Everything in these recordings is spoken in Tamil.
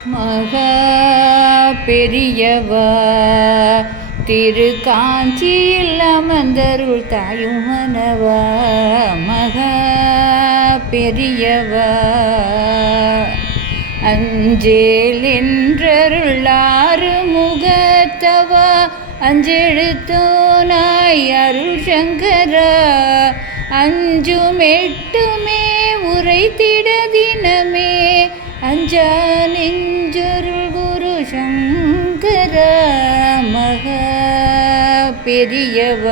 மகா பெரியவா திரு காஞ்சியில் அமர்ந்தருள் தாயும் மனவா மகா பெரியவா அஞ்சேல் என்றருளாறு முகத்தவா அஞ்செழுத்தோனாய் அருள் சங்கரா அஞ்சும் எட்டுமே உரைத்திட தினமே அஞ்சா நெஞ்சருள் குரு சங்கர மகா பெரியவ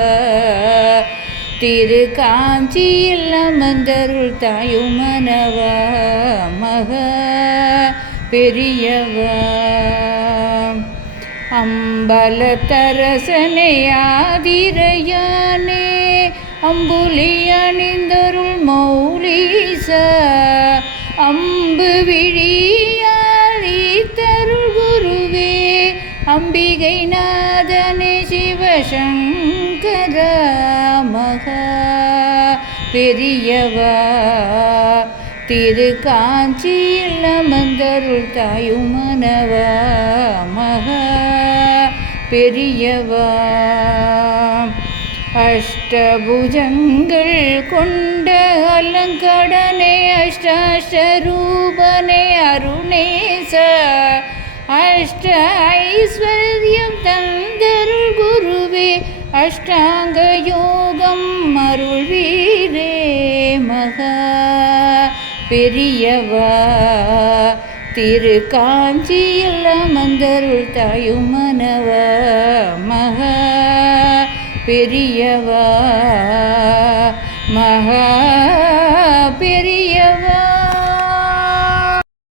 திரு காஞ்சியில் அமர்ந்தருள் தாயுமனவ மனவா மகா பெரியவா அம்பலத்தரசனே ஆதிரையானே அம்புலி அணிந்தருள் அம்பு விழியாளித்தருள் குருவே அம்பிகை நாதனே சிவசங்கர மகா பெரியவா திரு காஞ்சியில் அமர்ந்தருள் தாயுமனவா மகா பெரியவா. அஷ்டபுஜங்கள் கொண்ட அலங்கடனே அஷ்டரூபனே அருணேச அஷ்ட ஐஸ்வர்யம் தந்தருள் குருவே அஷ்டாங்க யோகம் அருள்வீரே மகா பெரியவா திரு காஞ்சியில் அமர்ந்தருள் தாயும் மகா பெரியவா மகா